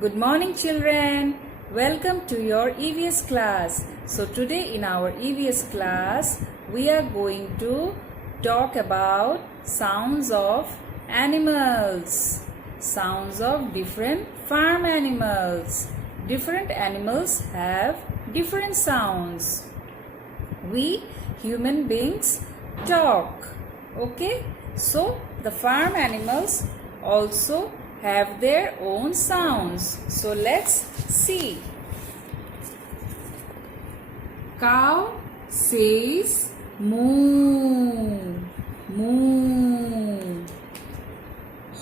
Good morning children. Welcome to your EVS class. So today in our EVS class we are going to talk about sounds of animals. Sounds of different farm animals. Different animals have different sounds. We human beings talk. Okay? So the farm animals also have their own sounds. So let's see. Cow says moo, moo.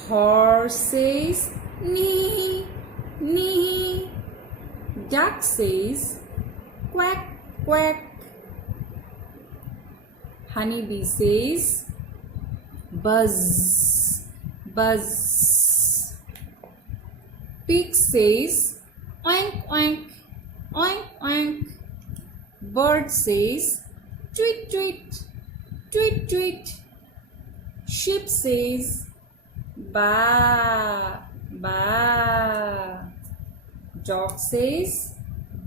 Horse says nee, nee. Duck says quack, quack. Honeybee says buzz, buzz. Pig says oink, oink, oink, oink. Bird says tweet, tweet, tweet, tweet. Sheep says ba, ba. Dog says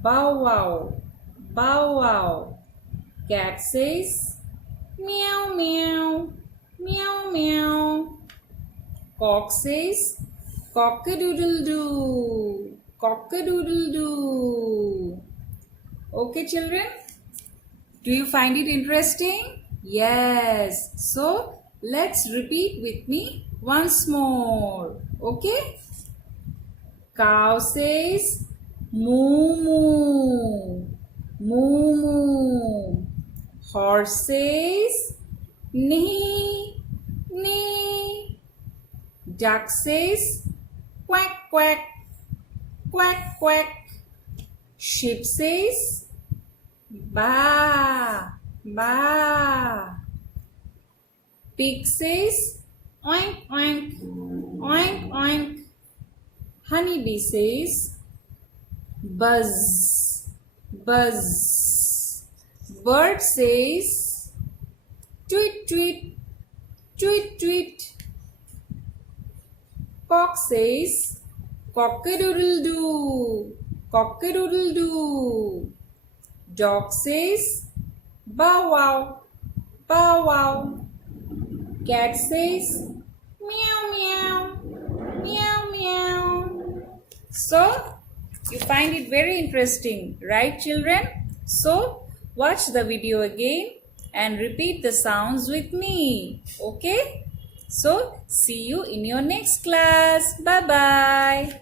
bow, wow, bow, wow. Cat says meow, meow, meow, meow. Cock says cock-a-doodle-doo, cock-a-doodle-doo. Okay children, do you find it interesting? Yes. So let's repeat with me once more. Okay? Cow says moo, moo, moo, moo. Horse says nee, nee. Duck says quack, quack, quack, quack. Sheep says ba, ba. Pig says oink, oink, oink, oink. Honeybee says buzz, buzz. Bird says tweet, tweet, tweet, tweet. Cock says cock-a-doodle-doo, cock-a-doodle-doo. Dog says bow, wow, bow, wow. Cat says meow, meow, meow, meow. So you find it very interesting, right children? So watch the video again and repeat the sounds with me. Okay? So see you in your next class. Bye bye.